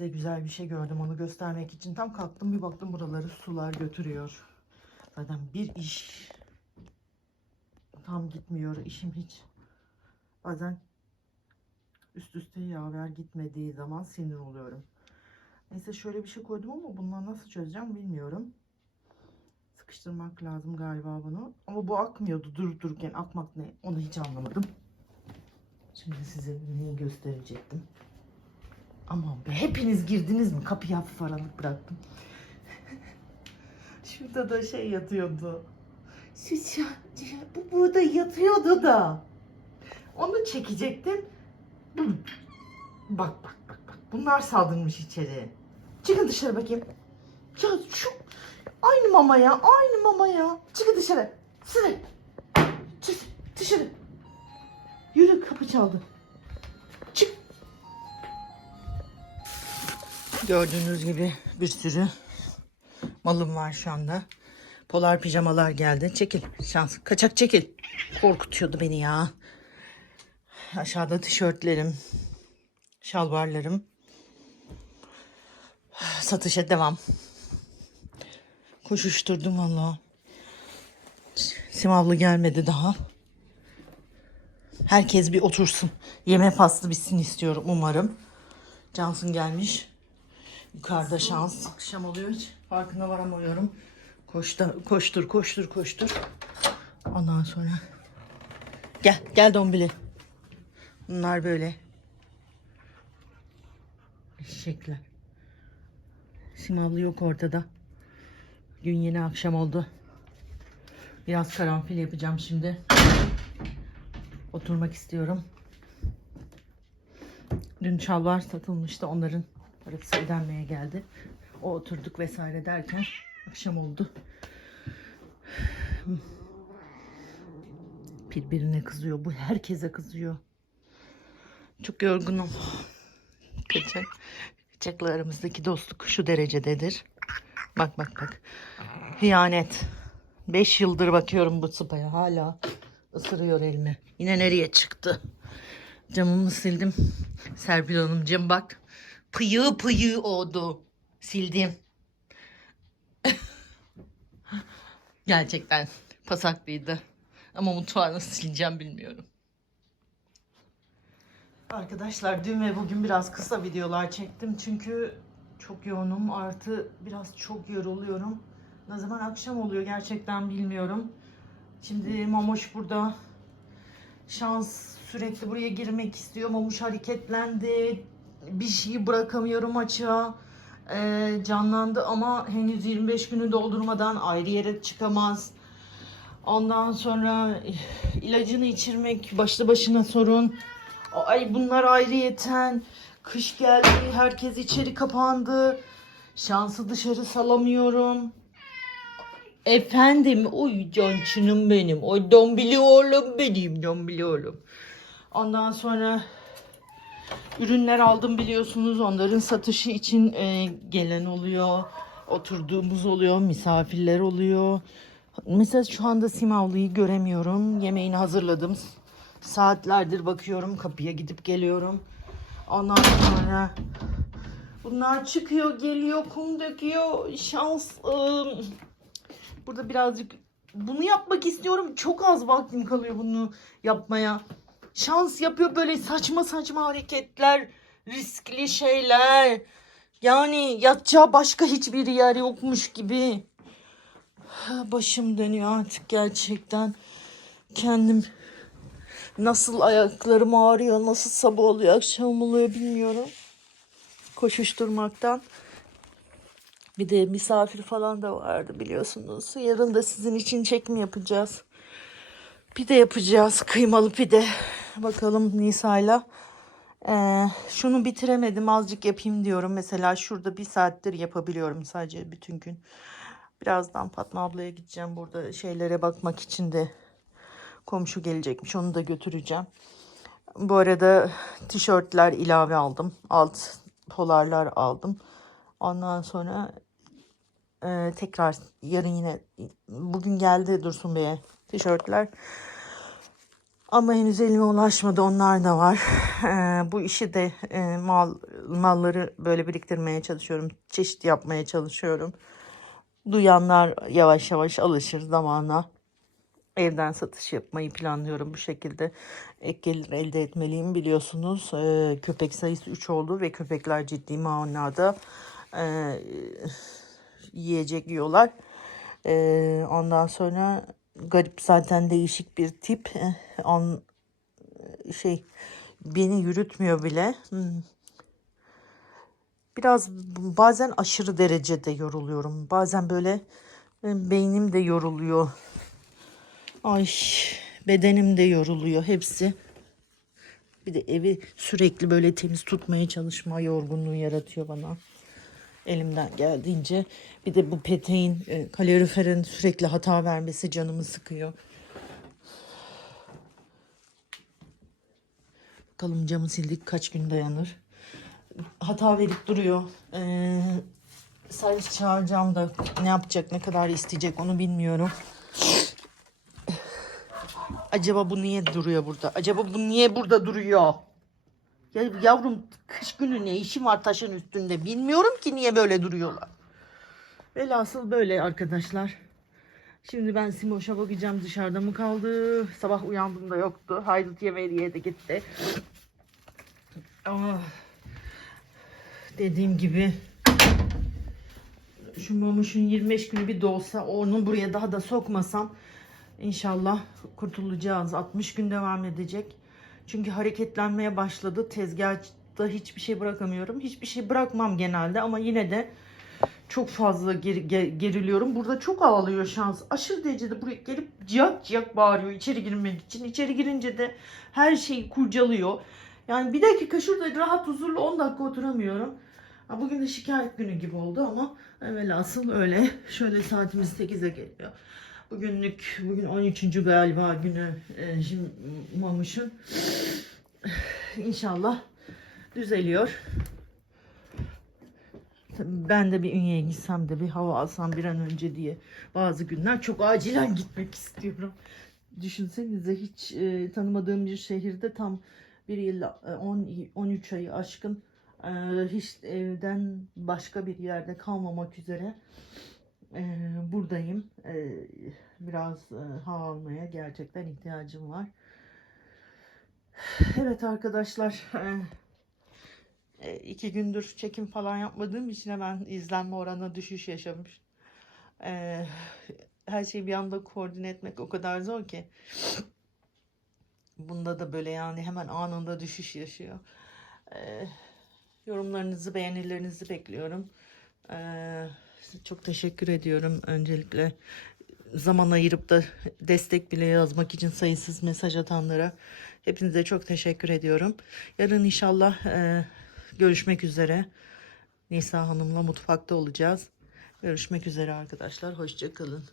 Size güzel bir şey gördüm onu göstermek için. Tam kalktım bir baktım buraları sular götürüyor. Zaten bir iş tam gitmiyor işim hiç. Bazen üst üste yaver gitmediği zaman sinir oluyorum. Neyse şöyle bir şey koydum ama bundan nasıl çözeceğim bilmiyorum. Sıkıştırmak lazım galiba bunu. Ama bu akmıyordu durup dururken akmak ne onu hiç anlamadım. Şimdi size neyi gösterecektim. Aman be hepiniz girdiniz mi? Kapıyı hafif aralık bıraktım. Şurada da şey yatıyordu. Süsyan, bu burada yatıyordu da. Onu çekecektim. Bak bak bak bak. Bunlar saldırmış içeri. Çıkın dışarı bakayım. Ya şu aynı mama ya, aynı mama ya. Çıkın dışarı. Sıra. Çık dışarı. Yürü kapı çaldı. Gördüğünüz gibi bir sürü malım var şu anda. Polar pijamalar geldi. Çekil şans. Kaçak çekil. Korkutuyordu beni ya. Aşağıda tişörtlerim, şalvarlarım. Satışa devam. Koşuşturdum valla. Simavlı gelmedi daha. Herkes bir otursun. Yeme faslı bitsin istiyorum umarım. Cansın gelmiş. Yukarıda şans. Akşam oluyor hiç farkına varamıyorum. Koşta, koştur koştur koştur. Ondan sonra. Gel gel Dombili. Bunlar böyle. Eşekler. Simavlı yok ortada. Gün yeni akşam oldu. Biraz karanfil yapacağım şimdi. Oturmak istiyorum. Dün şalvar satılmıştı. Onların parası ödenmeye geldi. O oturduk vesaire derken akşam oldu. Birbirine kızıyor. Bu herkese kızıyor. Çok yorgunum. Kaçak. Kaçakla aramızdaki dostluk şu derecededir. Bak bak bak. Hıyanet. Beş yıldır bakıyorum bu sıpaya. Hala ısırıyor elimi. Yine nereye çıktı? Camımı sildim. Serpil Hanımcığım bak. Pıyığı pıyığı oldu. Sildim. Gerçekten pasaklıydı. Ama mutfağı nasıl sileceğim bilmiyorum. Arkadaşlar dün ve bugün biraz kısa videolar çektim. Çünkü çok yoğunum. Artı biraz çok yoruluyorum. Ne zaman akşam oluyor gerçekten bilmiyorum. Şimdi Mamoş burada. Şans sürekli buraya girmek istiyor. Mamuş hareketlendi. Bir şeyi bırakamıyorum açığa. Ee, canlandı ama henüz 25 günü doldurmadan ayrı yere çıkamaz. Ondan sonra eh, ilacını içirmek başlı başına sorun. Ay bunlar ayrıyeten. Kış geldi, herkes içeri kapandı. Şansı dışarı salamıyorum. Efendim, oy cançınım benim. Oy dombili oğlum benim, dombili oğlum. Ondan sonra ürünler aldım biliyorsunuz. Onların satışı için e, gelen oluyor. Oturduğumuz oluyor, misafirler oluyor. Mesela şu anda Simavlı'yı göremiyorum. Yemeğini hazırladım. Saatlerdir bakıyorum, kapıya gidip geliyorum. Ondan sonra bunlar çıkıyor, geliyor, kum döküyor. Şans. Burada birazcık bunu yapmak istiyorum. Çok az vaktim kalıyor bunu yapmaya. Şans yapıyor böyle saçma saçma hareketler, riskli şeyler. Yani yatacağı başka hiçbir yer yokmuş gibi. Başım dönüyor artık gerçekten. Kendim nasıl ayaklarım ağrıyor, nasıl sabah oluyor, akşam oluyor bilmiyorum. Koşuşturmaktan. Bir de misafir falan da vardı biliyorsunuz. Yarın da sizin için çekim yapacağız. Pide yapacağız. Kıymalı pide. Bakalım Nisa'yla. Ee, şunu bitiremedim. Azıcık yapayım diyorum. Mesela şurada bir saattir yapabiliyorum sadece bütün gün. Birazdan Fatma ablaya gideceğim. Burada şeylere bakmak için de komşu gelecekmiş. Onu da götüreceğim. Bu arada tişörtler ilave aldım. Alt polarlar aldım. Ondan sonra e, tekrar yarın yine bugün geldi Dursun Bey'e tişörtler. Ama henüz elime ulaşmadı. Onlar da var. Ee, bu işi de e, mal malları böyle biriktirmeye çalışıyorum. Çeşit yapmaya çalışıyorum. Duyanlar yavaş yavaş alışır zamanla. Evden satış yapmayı planlıyorum bu şekilde. Ek gelir elde etmeliyim biliyorsunuz. Ee, köpek sayısı 3 oldu ve köpekler ciddi manada e, yiyecek yiyorlar. Ee, ondan sonra garip zaten değişik bir tip. Eh, On, şey beni yürütmüyor bile. Hmm. Biraz bazen aşırı derecede yoruluyorum. Bazen böyle e, beynim de yoruluyor. Ay bedenim de yoruluyor hepsi. Bir de evi sürekli böyle temiz tutmaya çalışma yorgunluğu yaratıyor bana. Elimden geldiğince. Bir de bu peteğin, e, kaloriferin sürekli hata vermesi canımı sıkıyor. Bakalım camı sildik kaç gün dayanır. Hata verip duruyor. Ee, servis çağıracağım da ne yapacak, ne kadar isteyecek onu bilmiyorum. Acaba bu niye duruyor burada? Acaba bu niye burada duruyor? Ya yavrum kış günü ne işim var taşın üstünde? Bilmiyorum ki niye böyle duruyorlar. Velhasıl böyle arkadaşlar. Şimdi ben Simoş'a bakacağım dışarıda mı kaldı? Sabah uyandığımda yoktu. Haydut yemeği yedi gitti. Ama dediğim gibi şu mamuşun 25 günü bir dolsa onu buraya daha da sokmasam inşallah kurtulacağız. 60 gün devam edecek. Çünkü hareketlenmeye başladı. Tezgahta hiçbir şey bırakamıyorum. Hiçbir şey bırakmam genelde ama yine de çok fazla geri- ge- geriliyorum. Burada çok ağlıyor şans. Aşırı derecede buraya gelip ciyak ciyak bağırıyor içeri girmek için. İçeri girince de her şeyi kurcalıyor. Yani bir dakika şurada rahat huzurlu 10 dakika oturamıyorum. Ha, bugün de şikayet günü gibi oldu ama velhasıl öyle. Şöyle saatimiz 8'e geliyor. Bugünlük, bugün 13. galiba günü e, şimdi Mamuş'un. İnşallah düzeliyor. Ben de bir Ünye'ye gitsem de bir hava alsam bir an önce diye bazı günler çok acilen gitmek istiyorum. Düşünsenize hiç e, tanımadığım bir şehirde tam bir yıl e, 10 13 ayı aşkın e, hiç evden başka bir yerde kalmamak üzere e, buradayım. E, biraz e, hava almaya gerçekten ihtiyacım var. Evet arkadaşlar. e, iki gündür çekim falan yapmadığım için hemen izlenme oranına düşüş yaşamış. E, her şeyi bir anda koordine etmek o kadar zor ki. Bunda da böyle yani hemen anında düşüş yaşıyor. E, yorumlarınızı, beğenilerinizi bekliyorum. E, çok teşekkür ediyorum öncelikle. Zaman ayırıp da destek bile yazmak için sayısız mesaj atanlara. Hepinize çok teşekkür ediyorum. Yarın inşallah e, görüşmek üzere. Nisa Hanım'la mutfakta olacağız. Görüşmek üzere arkadaşlar. Hoşçakalın.